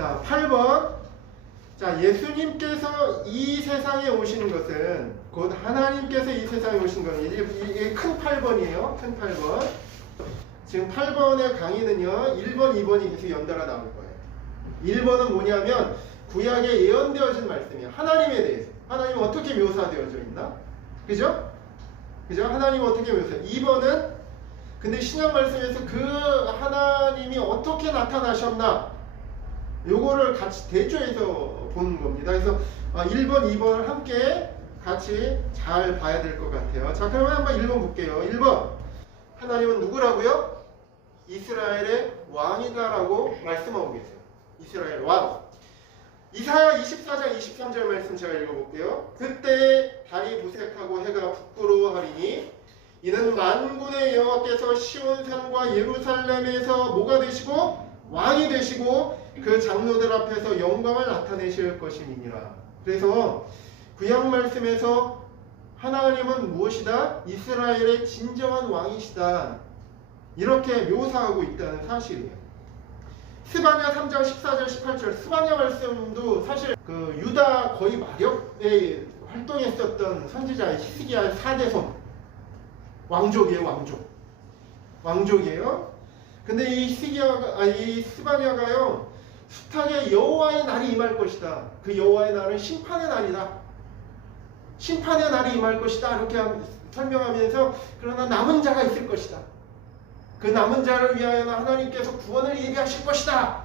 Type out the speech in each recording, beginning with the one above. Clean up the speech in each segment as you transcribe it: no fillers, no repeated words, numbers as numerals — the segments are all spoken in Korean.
자, 8번. 자, 예수님께서 이 세상에 오신 것은 곧 하나님께서 이 세상에 오신 것은 이게 큰 8번이에요. 큰 8번. 지금 8번의 강의는요. 1번, 2번이 계속 연달아 나올 거예요. 1번은 뭐냐면 구약에 예언되어진 말씀이에요. 하나님에 대해서. 하나님 어떻게 묘사되어져 있나? 그죠? 그죠? 하나님 어떻게 묘사해요? 2번은 근데 신약 말씀에서 그 하나님이 어떻게 나타나셨나? 요거를 같이 대조해서 보는 겁니다. 그래서 1번, 2번을 함께 같이 잘 봐야 될 것 같아요. 자, 그러면 한번 1번 볼게요. 1번. 하나님은 누구라고요? 이스라엘의 왕이다라고 말씀하고 계세요. 이스라엘 왕. 이사야 24장 23절 말씀 제가 읽어볼게요. 그때 달이 부색하고 해가 부끄러워하리니 이는 만군의 여호와께서 시온산과 예루살렘에서 뭐가 되시고 왕이 되시고 그 장로들 앞에서 영광을 나타내실 것임이니라. 그래서 구약 말씀에서 하나님은 무엇이다? 이스라엘의 진정한 왕이시다. 이렇게 묘사하고 있다는 사실이에요. 스바냐 3장 14절 18절 스바냐 말씀도 사실 그 유다 거의 마력에 활동했었던 선지자 히스기야 4대손 왕족이에요. 왕족이에요. 근데 이 스바냐가요 숱하게 여호와의 날이 임할 것이다. 그 여호와의 날은 심판의 날이다. 심판의 날이 임할 것이다. 이렇게 설명하면서 그러나 남은 자가 있을 것이다. 그 남은 자를 위하여 하나님께서 구원을 예비하실 것이다.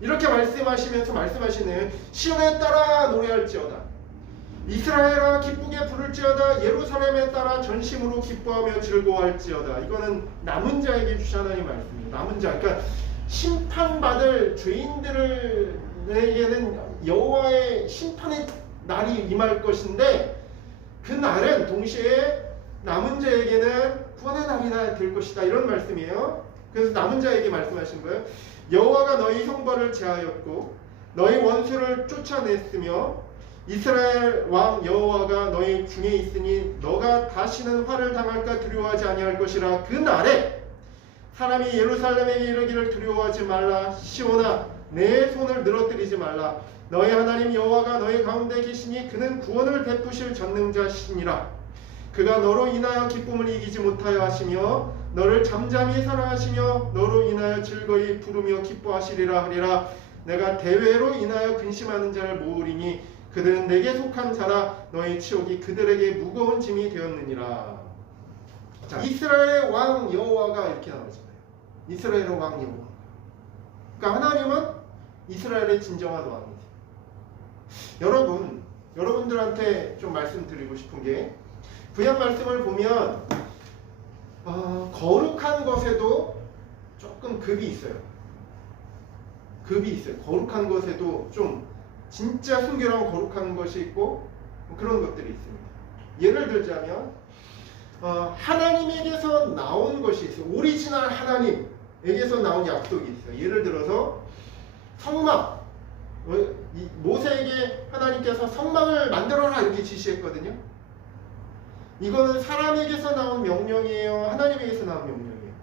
이렇게 말씀하시면서 말씀하시네요. 시온에 따라 노래할지어다. 이스라엘아 기쁘게 부를지어다. 예루살렘에 따라 전심으로 기뻐하며 즐거워할지어다. 이거는 남은 자에게 주신 하나님 말씀이에요. 남은 자. 그러니까 심판받을 죄인들에게는 여호와의 심판의 날이 임할 것인데 그 날은 동시에 남은 자에게는 구원의 날이 될 것이다. 이런 말씀이에요. 그래서 남은 자에게 말씀하신 거예요. 여호와가 너희 형벌을 제하였고 너희 원수를 쫓아냈으며 이스라엘 왕 여호와가 너희 중에 있으니 너가 다시는 화를 당할까 두려워하지 아니할 것이라. 그 날에 사람이 예루살렘에게 이르기를 두려워하지 말라. 시온아 내 손을 늘어뜨리지 말라. 너희 하나님 여호와가 너희 가운데 계시니 그는 구원을 베푸실 전능자시니라. 그가 너로 인하여 기쁨을 이기지 못하여 하시며 너를 잠잠히 사랑하시며 너로 인하여 즐거이 부르며 기뻐하시리라 하리라. 내가 대회로 인하여 근심하는 자를 모으리니 그들은 내게 속한 자라. 너희 치욕이 그들에게 무거운 짐이 되었느니라. 자, 이스라엘의 왕 여호와가 이렇게 나오잖아요. 이스라엘의 왕 여호와. 그러니까 하나님은 이스라엘의 진정한 왕이세요. 여러분들한테 좀 말씀드리고 싶은 게 구약 말씀을 보면 거룩한 것에도 조금 급이 있어요. 거룩한 것에도 좀 진짜 순결하고 거룩한 것이 있고 그런 것들이 있습니다. 예를 들자면 하나님에게서 나온 것이 있어요. 오리지널 하나님에게서 나온 약속이 있어요. 예를 들어서 성막. 모세에게 하나님께서 성막을 만들어라 이렇게 지시했거든요. 이거는 사람에게서 나온 명령이에요? 하나님에게서 나온 명령이에요?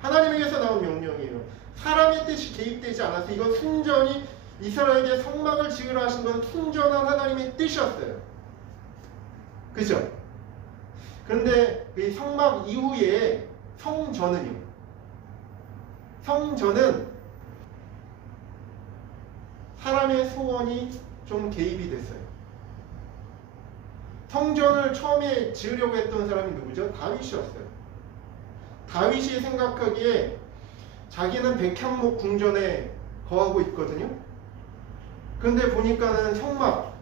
하나님에게서 나온 명령이에요. 사람의 뜻이 개입되지 않아서 이건 순전히 이스라엘에게 성막을 지으라 하신 건 순전한 하나님의 뜻이었어요. 그죠? 그런데 이 성막 이후에 성전은요. 성전은 사람의 소원이 좀 개입이 됐어요. 성전을 처음에 지으려고 했던 사람이 누구죠? 다윗이었어요. 다윗이 생각하기에 자기는 백향목 궁전에 거하고 있거든요. 그런데 보니까는 성막,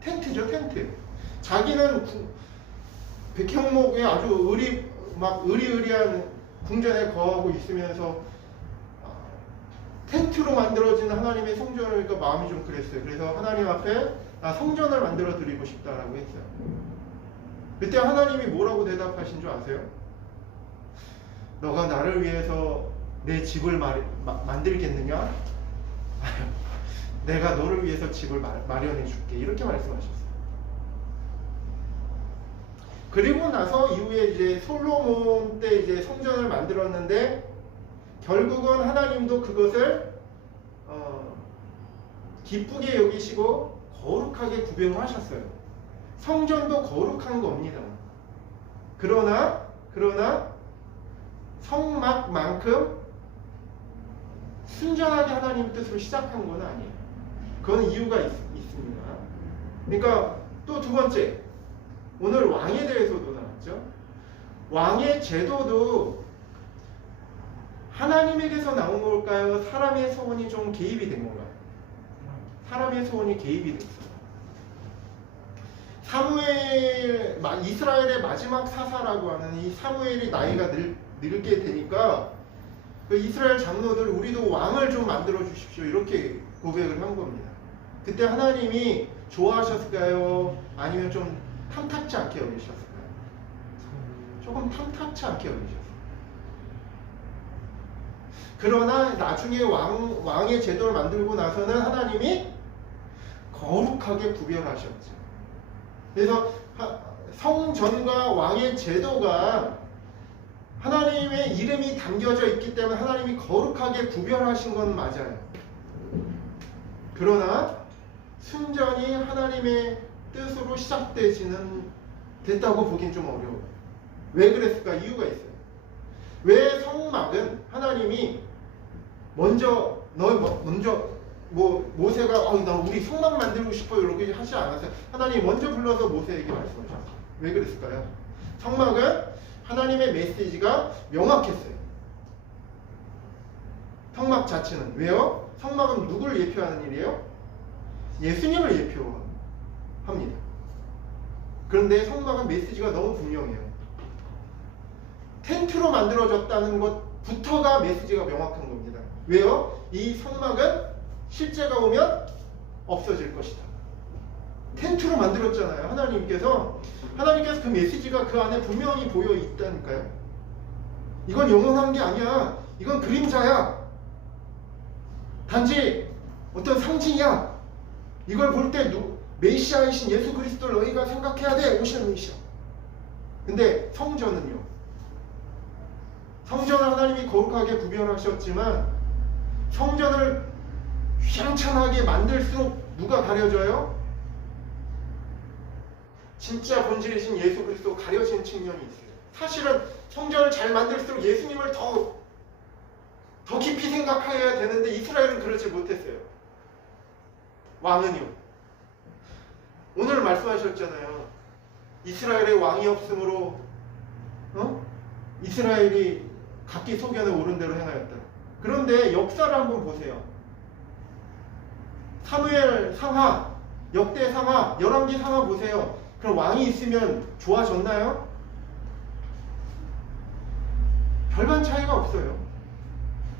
텐트죠, 텐트. 자기는 백향목에 아주 의리의리한 궁전에 거하고 있으면서 텐트로 만들어진 하나님의 성전을 보니까 마음이 좀 그랬어요. 그래서 하나님 앞에 성전을 만들어 드리고 싶다라고 했어요. 그때 하나님이 뭐라고 대답하신 줄 아세요? 너가 나를 위해서 내 집을 만들겠느냐? 내가 너를 위해서 집을 마련해 줄게. 이렇게 말씀하셨어요. 그리고 나서 이후에 이제 솔로몬 때 이제 성전을 만들었는데 결국은 하나님도 그것을 기쁘게 여기시고 거룩하게 구별하셨어요. 성전도 거룩한 겁니다. 그러나 성막만큼 순전하게 하나님 뜻으로 시작한 건 아니에요. 그건 이유가 있습니다. 그러니까 또 두 번째, 오늘 왕에 대해서도 나왔죠. 왕의 제도도 하나님에게서 나온 걸까요? 사람의 소원이 좀 개입이 된 건가요? 사람의 소원이 개입이 됐어요. 사무엘, 이스라엘의 마지막 사사라고 하는 이 사무엘이 나이가 늙게 되니까 그 이스라엘 장로들, 우리도 왕을 좀 만들어 주십시오, 이렇게 고백을 한 겁니다. 그때 하나님이 좋아하셨을까요? 아니면 좀 탐탁지 않게 여기셨을까요? 조금 탐탁지 않게 여기셨어요. 그러나 나중에 왕의 제도를 만들고 나서는 하나님이 거룩하게 구별하셨죠. 그래서 성전과 왕의 제도가 하나님의 이름이 담겨져 있기 때문에 하나님이 거룩하게 구별하신 건 맞아요. 그러나 순전히 하나님의 뜻으로 됐다고 보긴 좀 어려워요. 왜 그랬을까? 이유가 있어요. 왜 성막은 하나님이 먼저 모세가 나 우리 성막 만들고 싶어요 이렇게 하지 않았어요. 하나님이 먼저 불러서 모세에게 말씀하셨어요. 왜 그랬을까요? 성막은 하나님의 메시지가 명확했어요. 성막 자체는. 왜요? 성막은 누구를 예표하는 일이에요? 예수님을 예표합니다. 그런데 성막은 메시지가 너무 분명해요. 텐트로 만들어졌다는 것부터가 메시지가 명확한 겁니다. 왜요? 이 성막은 실제가 오면 없어질 것이다. 텐트로 만들었잖아요. 하나님께서 그 메시지가 그 안에 분명히 보여 있다니까요. 이건 영원한 게 아니야. 이건 그림자야. 단지 어떤 상징이야. 이걸 볼 때 메시아이신 예수 그리스도를 너희가 생각해야 돼. 오시는 메시아. 근데 성전은요. 성전을 하나님이 거룩하게 구별하셨지만 성전을 휘황찬하게 만들수록 누가 가려져요? 진짜 본질이신 예수 그리스도 가려진 측면이 있어요. 사실은 성전을 잘 만들수록 예수님을 더 깊이 생각해야 되는데 이스라엘은 그러지 못했어요. 왕은요. 오늘 말씀하셨잖아요. 이스라엘의 왕이 없으므로 이스라엘이 각기 소견에 오른 대로 행하였다. 그런데 역사를 한번 보세요. 사무엘 상하, 역대 상하, 열왕기 상하 보세요. 그럼 왕이 있으면 좋아졌나요? 별반 차이가 없어요.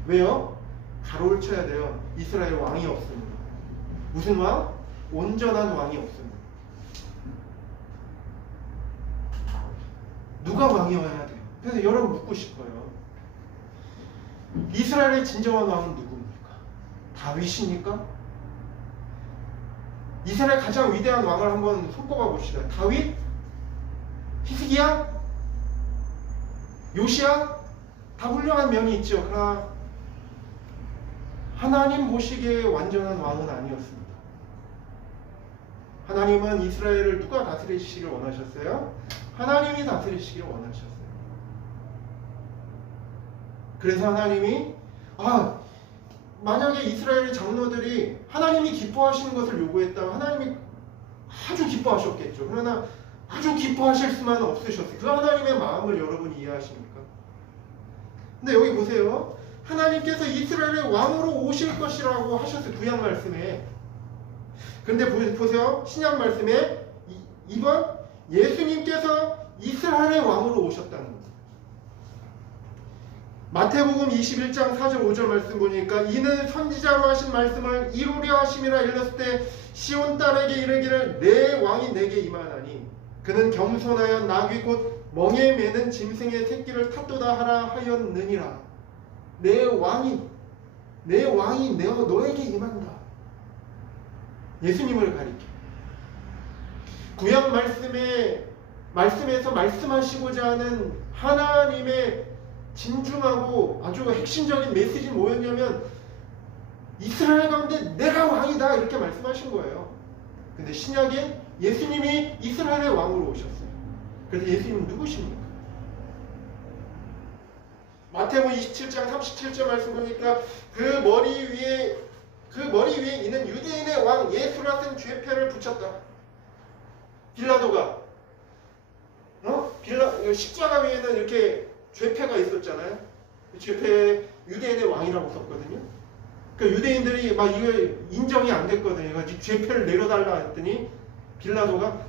왜요? 가로를 쳐야 돼요. 이스라엘 왕이 없습니다. 무슨 왕? 온전한 왕이 없습니다. 누가 왕이어야 돼요? 그래서 여러분 묻고 싶어요. 이스라엘의 진정한 왕은 누굽니까? 다윗입니까? 이스라엘 가장 위대한 왕을 한번 손꼽아 봅시다. 다윗? 히스기야? 요시야? 다 훌륭한 면이 있죠. 그러나 하나님 보시기에 완전한 왕은 아니었습니다. 하나님은 이스라엘을 누가 다스리시기를 원하셨어요? 하나님이 다스리시기를 원하셨어요. 그래서 하나님이 만약에 이스라엘의 장로들이 하나님이 기뻐하시는 것을 요구했다면 하나님이 아주 기뻐하셨겠죠. 그러나 아주 기뻐하실 수만 없으셨어요. 그 하나님의 마음을 여러분이 이해하십니까? 근데 여기 보세요. 하나님께서 이스라엘의 왕으로 오실 것이라고 하셨어요. 구약 말씀에. 근데 보세요. 신약 말씀에 2번 예수님께서 이스라엘의 왕으로 오셨다는 겁니다. 마태복음 21장 4절 5절 말씀 보니까 이는 선지자로 하신 말씀을 이루려 하심이라 일렀을 때 시온 딸에게 이르기를 내 왕이 내게 임하나니 그는 겸손하여 나귀 곧 멍에 매는 짐승의 새끼를 탓도다 하라 하였느니라. 내 왕이 너에게 임한다. 예수님을 가리켜. 구약 말씀에서 말씀하시고자 하는 하나님의 진중하고 아주 핵심적인 메시지는 뭐였냐면 이스라엘 가운데 내가 왕이다 이렇게 말씀하신 거예요. 근데 신약에 예수님이 이스라엘의 왕으로 오셨어요. 그래서 예수님은 누구십니까? 마태복음 27장 37절 말씀 보니까 그 머리 위에 이는 유대인의 왕 예수라 쓴 죄패를 붙였다. 빌라도가 십자가 위에는 이렇게 죄패가 있었잖아요. 죄패 유대인의 왕이라고 썼거든요. 그러니까 유대인들이 막 이걸 인정이 안 됐거든요. 그래서 죄패를 내려달라 했더니 빌라도가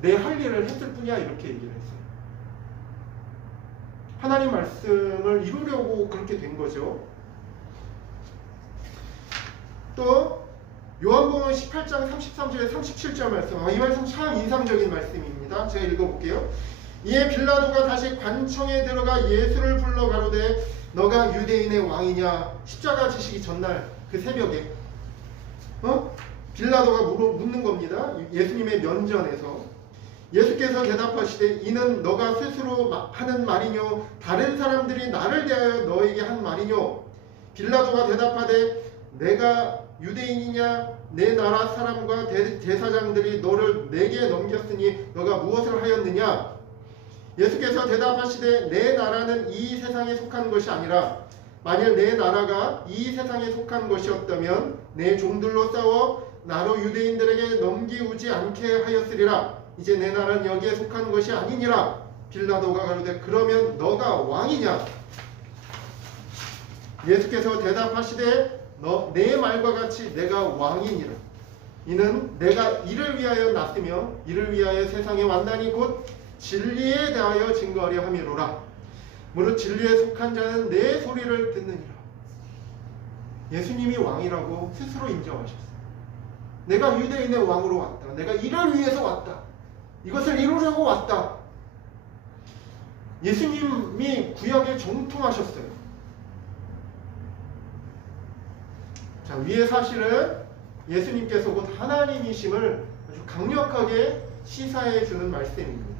내 할 일을 했을 뿐이야 이렇게 얘기를 했어요. 하나님 말씀을 이루려고 그렇게 된 거죠. 또 요한복음 18장 33절에 37절 말씀, 이 말씀 참 인상적인 말씀입니다. 제가 읽어볼게요. 이에 빌라도가 다시 관청에 들어가 예수를 불러 가로되 너가 유대인의 왕이냐. 십자가 지시기 전날 그 새벽에 빌라도가 묻는 겁니다. 예수님의 면전에서. 예수께서 대답하시되 이는 너가 스스로 하는 말이뇨 다른 사람들이 나를 대하여 너에게 한 말이뇨. 빌라도가 대답하되 내가 유대인이냐 내 나라 사람과 대사장들이 너를 내게 넘겼으니 너가 무엇을 하였느냐. 예수께서 대답하시되 내 나라는 이 세상에 속한 것이 아니라 만일 내 나라가 이 세상에 속한 것이었다면 내 종들로 싸워 나로 유대인들에게 넘기우지 않게 하였으리라. 이제 내 나라는 여기에 속한 것이 아니니라. 빌라도가 가로되 그러면 너가 왕이냐. 예수께서 대답하시되 내 말과 같이 내가 왕이니라. 이는 내가 이를 위하여 났으며 이를 위하여 세상에 왔나니 곧 진리에 대하여 증거하려 함이로라. 무릇 진리에 속한 자는 내 소리를 듣느니라. 예수님이 왕이라고 스스로 인정하셨어요. 내가 유대인의 왕으로 왔다. 내가 이를 위해서 왔다. 이것을 이루려고 왔다. 예수님이 구약에 정통하셨어요. 자, 위의 사실은 예수님께서 곧 하나님이심을 아주 강력하게 시사해 주는 말씀입니다.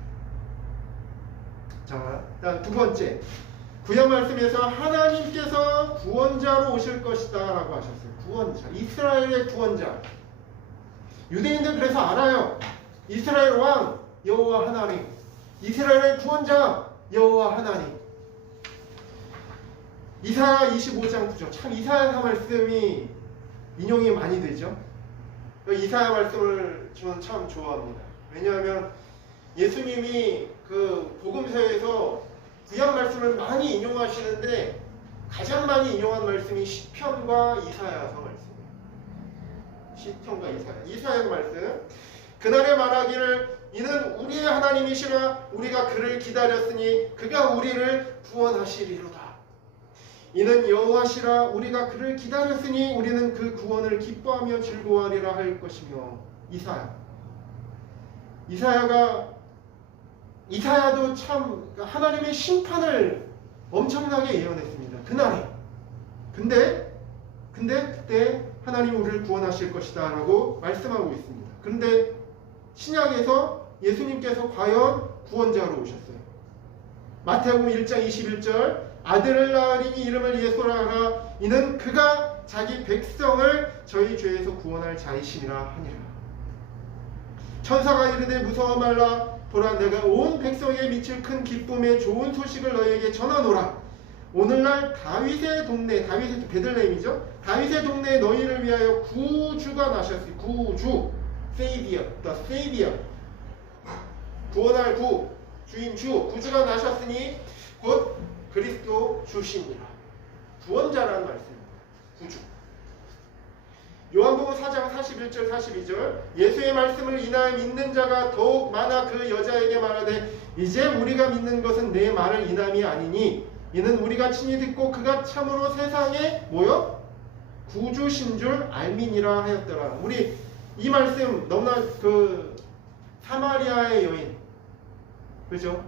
자, 두 번째, 구약 말씀에서 하나님께서 구원자로 오실 것이다 라고 하셨어요. 구원자, 이스라엘의 구원자. 유대인들 그래서 알아요. 이스라엘 왕 여호와 하나님, 이스라엘의 구원자 여호와 하나님. 이사야 25장 9절, 참 이사야 말씀이 인용이 많이 되죠. 이사야 말씀을 저는 참 좋아합니다. 왜냐하면 예수님이 그 복음서에서 구약 말씀을 많이 인용하시는데 가장 많이 인용한 말씀이 시편과 이사야서 말씀이에요. 시편과 이사야 말씀. 그날에 말하기를 이는 우리의 하나님이시라 우리가 그를 기다렸으니 그가 우리를 구원하시리로다. 이는 여호와시라 우리가 그를 기다렸으니 우리는 그 구원을 기뻐하며 즐거워하리라 할 것이며. 이사야도 참 하나님의 심판을 엄청나게 예언했습니다. 그날에. 근데 그때 하나님 우리를 구원하실 것이다 라고 말씀하고 있습니다. 그런데 신약에서 예수님께서 과연 구원자로 오셨어요. 마태복음 1장 21절 아들을 낳으리니 이름을 예수라 하라. 이는 그가 자기 백성을 저희 죄에서 구원할 자이심이라 하니라. 천사가 이르되 무서워 말라. 보라 내가 온 백성에게 미칠 큰 기쁨의 좋은 소식을 너희에게 전하노라. 오늘날 다윗의 동네, 다윗의 베들레헴이죠. 다윗의 동네에 너희를 위하여 구주가 나셨으니 구주, 세이비어, 세이비어, 구원할 구, 주인 주, 구주가 나셨으니 곧 그리스도 주시니라. 구원자라는 말씀입니다. 구주. 요한복음 4장 41절 42절 예수의 말씀을 인하여 믿는 자가 더욱 많아 그 여자에게 말하되 이제 우리가 믿는 것은 내 말을 인함이 아니니 이는 우리가 친히 듣고 그가 참으로 세상에 구주신 줄 알미니라 하였더라. 우리 이 말씀 너무나 그 사마리아의 여인, 그죠?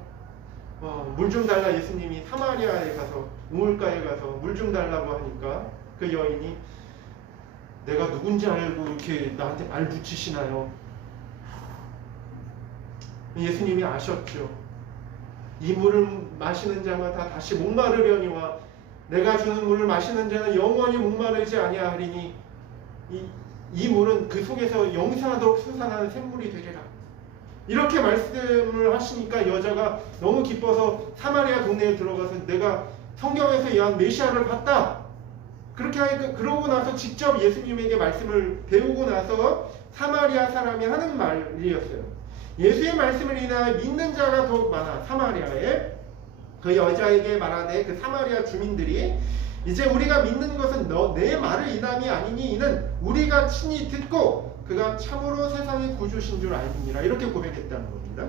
물 좀 달라. 예수님이 사마리아에 가서 우물가에 가서 물 좀 달라고 하니까 그 여인이 내가 누군지 알고 이렇게 나한테 말 붙이시나요? 예수님이 아셨죠. 이 물을 마시는 자마다 다시 목마르려니와 내가 주는 물을 마시는 자는 영원히 목마르지 아니하리니 이 물은 그 속에서 영생하도록 솟아나는 샘물이 되리라. 이렇게 말씀을 하시니까 여자가 너무 기뻐서 사마리아 동네에 들어가서 내가 성경에서 이한 메시아를 봤다. 그렇게 하니까 그러고 나서 직접 예수님에게 말씀을 배우고 나서 사마리아 사람이 하는 말이었어요. 예수의 말씀을 인하여 믿는 자가 더욱 많아. 사마리아에 그 여자에게 말하되 그 사마리아 주민들이 이제 우리가 믿는 것은 내 말을 인함이 아니니 이는 우리가 친히 듣고 그가 참으로 세상의 구주신 줄 알미니라. 이렇게 고백했다는 겁니다.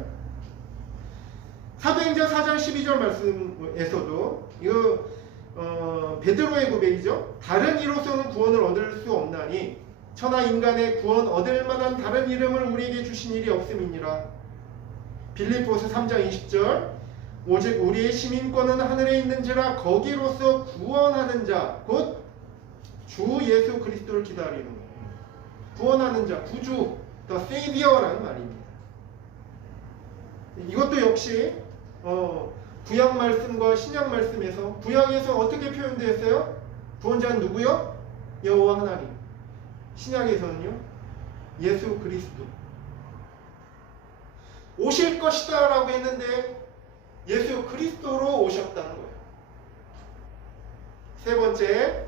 사도행전 4장 12절 말씀에서도 이거 베드로의 고백이죠. 다른 이로서는 구원을 얻을 수 없나니 천하 인간의 구원 얻을 만한 다른 이름을 우리에게 주신 일이 없음이니라. 빌립보서 3장 20절 오직 우리의 시민권은 하늘에 있는지라 거기로서 구원하는 자 곧 주 예수 그리스도를 기다리는 거예요. 구원하는 자, 구주, the Savior라는 말입니다. 이것도 역시 구약 말씀과 신약 말씀에서 구약에서 어떻게 표현되어 있어요? 구원자는 누구요? 여호와 하나님. 신약에서는요? 예수 그리스도. 오실 것이다 라고 했는데 예수 그리스도로 오셨다는 거예요. 세 번째,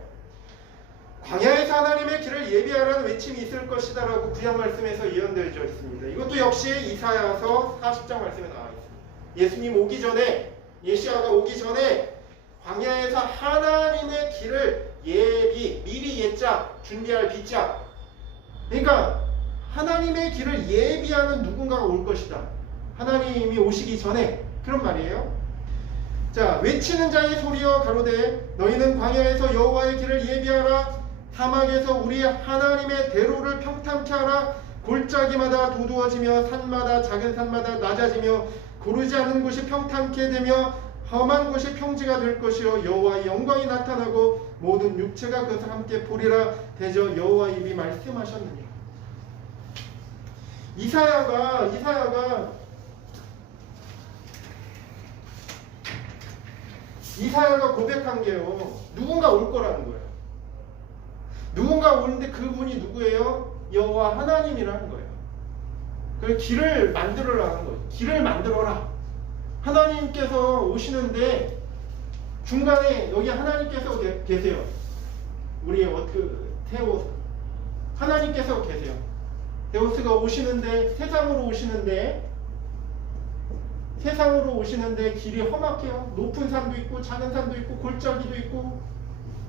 광야에서 하나님의 길을 예비하라는 외침이 있을 것이다 라고 구약 말씀에서 예언되어져 있습니다. 이것도 역시 이사야서 40장 말씀에 나와 있습니다. 예수님 오기 전에, 예시아가 오기 전에 광야에서 하나님의 길을 미리 예자, 준비할 비자. 그러니까 하나님의 길을 예비하는 누군가가 올 것이다. 하나님이 오시기 전에 그런 말이에요. 자, 외치는 자의 소리여 가로되 너희는 광야에서 여호와의 길을 예비하라. 사막에서 우리 하나님의 대로를 평탄케 하라. 골짜기마다 도두어지며 산마다 작은 산마다 낮아지며 고르지 않은 곳이 평탄케 되며 험한 곳이 평지가 될 것이요 여호와의 영광이 나타나고 모든 육체가 그것을 함께 보리라. 대저 여호와의 입이 말씀하셨느니라. 이사야가 고백한 게요. 누군가 올 거라는 거예요. 누군가 오는데 그분이 누구예요? 여호와 하나님이라는 거예요. 그 길을 만들어라는 거예요. 길을 만들어라. 하나님께서 오시는데 중간에 여기 하나님께서 계세요. 우리의 테오스. 하나님께서 계세요. 테오스가 오시는데 세상으로 오시는데 길이 험악해요. 높은 산도 있고 작은 산도 있고 골짜기도 있고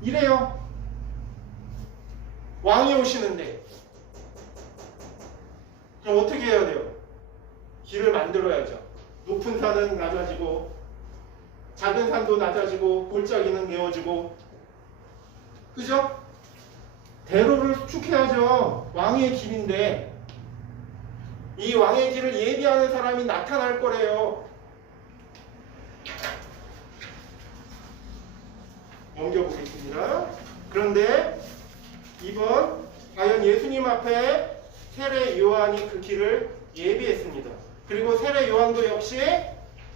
이래요. 왕이 오시는데 그럼 어떻게 해야 돼요? 길을 만들어야죠. 높은 산은 낮아지고 작은 산도 낮아지고 골짜기는 메워지고, 그죠? 대로를 수축해야죠. 왕의 길인데 이 왕의 길을 예비하는 사람이 나타날 거래요. 넘겨보겠습니다. 그런데 이번 과연 예수님 앞에 세례 요한이 그 길을 예비했습니다. 그리고 세례 요한도 역시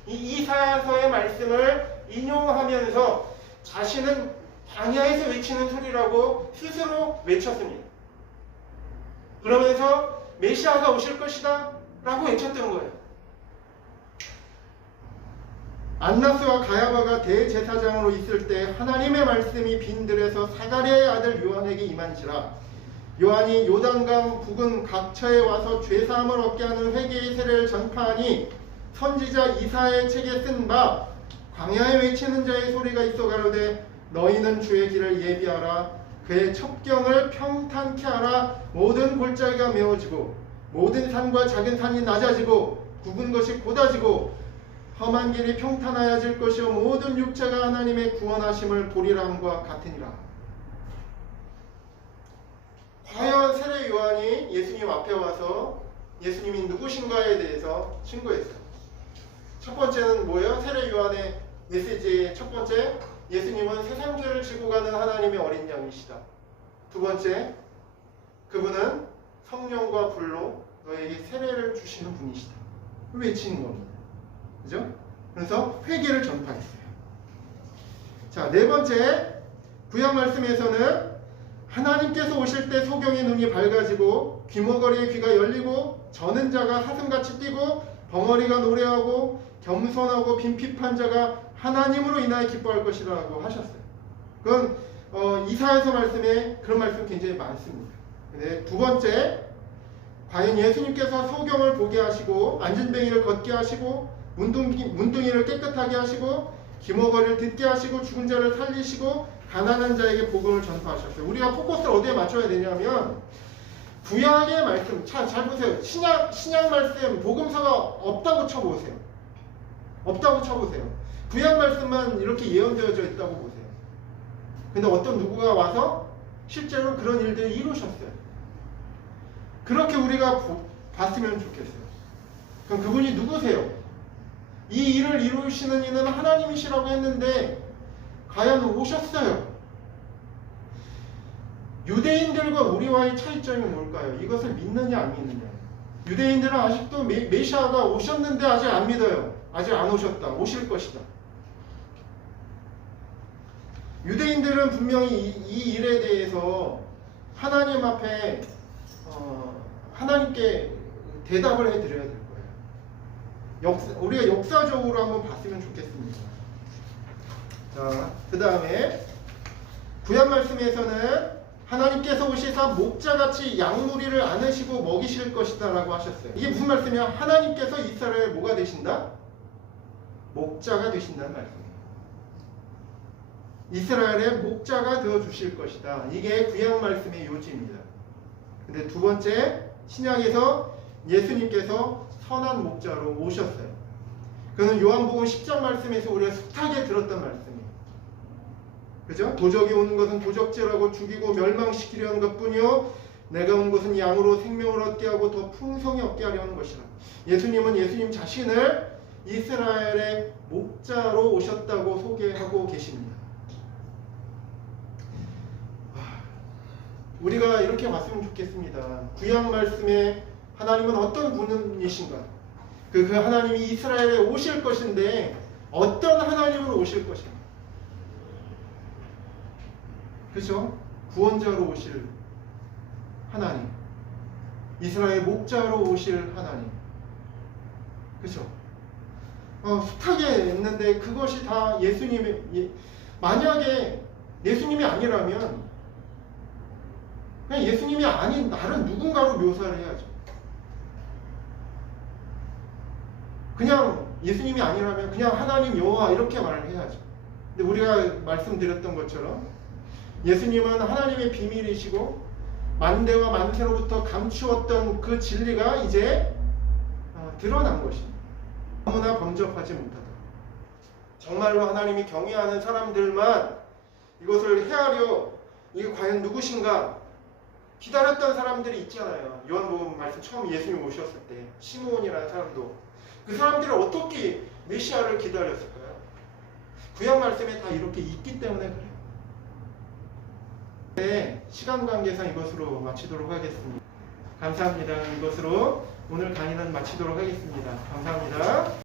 이 이사야서의 말씀을 인용하면서 자신은 광야에서 외치는 소리라고 스스로 외쳤습니다. 그러면서 메시아가 오실 것이다 라고 외쳤던 거예요. 안나스와 가야바가 대제사장으로 있을 때 하나님의 말씀이 빈들에서 사가랴의 아들 요한에게 임한지라. 요한이 요단강 부근 각처에 와서 죄사함을 얻게 하는 회개의 세례를 전파하니 선지자 이사야의 책에 쓴 바 광야에 외치는 자의 소리가 있어 가로되 너희는 주의 길을 예비하라. 그의 첩경을 평탄케 하라. 모든 골짜기가 메워지고 모든 산과 작은 산이 낮아지고 굽은 것이 곧아지고 험한 길이 평탄하여질 것이요 모든 육체가 하나님의 구원하심을 보리라 함과 같으니라. 과연 세례 요한이 예수님 앞에 와서 예수님이 누구신가에 대해서 신고했어요. 첫 번째는 뭐예요? 세례 요한의 메시지의 첫 번째, 예수님은 세상 죄를 지고 가는 하나님의 어린 양이시다. 두 번째, 그분은 성령과 불로 너에게 세례를 주시는 분이시다. 외치는 겁니다. 그죠? 그래서 회개를 전파했어요. 자, 네 번째, 구약 말씀에서는 하나님께서 오실 때 소경의 눈이 밝아지고 귀머거리의 귀가 열리고 저는 자가 사슴같이 뛰고 벙어리가 노래하고 겸손하고 빈핍한 자가 하나님으로 인하여 기뻐할 것이라고 하셨어요. 그건 이사야서 말씀에 그런 말씀 굉장히 많습니다. 네, 두 번째, 과연 예수님께서 소경을 보게 하시고 안진뱅이를 걷게 하시고 문둥이를 깨끗하게 하시고 기머거리를 듣게 하시고 죽은 자를 살리시고 가난한 자에게 복음을 전파하셨어요. 우리가 포커스를 어디에 맞춰야 되냐면 구약의 말씀, 잘 보세요. 신약 말씀, 복음서가 없다고 쳐보세요. 없다고 쳐보세요. 구약 말씀만 이렇게 예언되어져 있다고 보세요. 근데 어떤 누구가 와서 실제로 그런 일들을 이루셨어요. 그렇게 우리가 봤으면 좋겠어요. 그럼 그분이 누구세요? 이 일을 이루시는 이는 하나님이시라고 했는데 과연 오셨어요. 유대인들과 우리와의 차이점이 뭘까요? 이것을 믿느냐 안 믿느냐. 유대인들은 아직도 메시아가 오셨는데 아직 안 믿어요. 아직 안 오셨다. 오실 것이다. 유대인들은 분명히 이 일에 대해서 하나님 앞에 하나님께 대답을 해드려야 될 거예요. 우리가 역사적으로 한번 봤으면 좋겠습니다. 자, 그 다음에 구약 말씀에서는 하나님께서 오시사 목자같이 양무리를 안으시고 먹이실 것이다 라고 하셨어요. 이게 무슨 말씀이야? 하나님께서 이스라엘에 뭐가 되신다? 목자가 되신다는 말씀이에요. 이스라엘의 목자가 되어주실 것이다. 이게 구약 말씀의 요지입니다. 근데 두 번째, 신약에서 예수님께서 선한 목자로 오셨어요. 그는 요한복음 10장 말씀에서 우리가 숱하게 들었던 말씀이에요. 그죠? 도적이 오는 것은 도적질하고 죽이고 멸망시키려는 것뿐이요 내가 온 것은 양으로 생명을 얻게 하고 더 풍성히 얻게 하려는 것이라. 예수님은 예수님 자신을 이스라엘의 목자로 오셨다고 소개하고 계십니다. 우리가 이렇게 봤으면 좋겠습니다. 구약 말씀에 하나님은 어떤 분이신가? 그 하나님이 이스라엘에 오실 것인데 어떤 하나님으로 오실 것인가? 그죠? 구원자로 오실 하나님, 이스라엘 목자로 오실 하나님, 그죠? 숱하게 했는데 그것이 다 예수님의, 만약에 예수님이 아니라면 그냥 예수님이 아닌 다른 누군가로 묘사를 해야죠. 그냥 예수님이 아니라면 그냥 하나님 여호와 이렇게 말을 해야죠. 근데 우리가 말씀드렸던 것처럼 예수님은 하나님의 비밀이시고 만대와 만세로부터 감추었던 그 진리가 이제 드러난 것입니다. 아무나 범접하지 못하다. 정말로 하나님이 경외하는 사람들만 이것을 헤아려 이게 과연 누구신가 기다렸던 사람들이 있잖아요. 요한복음 말씀 처음 예수님 오셨을 때 시므온이라는 사람도 그 사람들이 어떻게 메시아를 기다렸을까요? 구약 말씀에 다 이렇게 있기 때문에 그래요. 네, 시간 관계상 이것으로 마치도록 하겠습니다. 감사합니다. 이것으로 오늘 강의는 마치도록 하겠습니다. 감사합니다.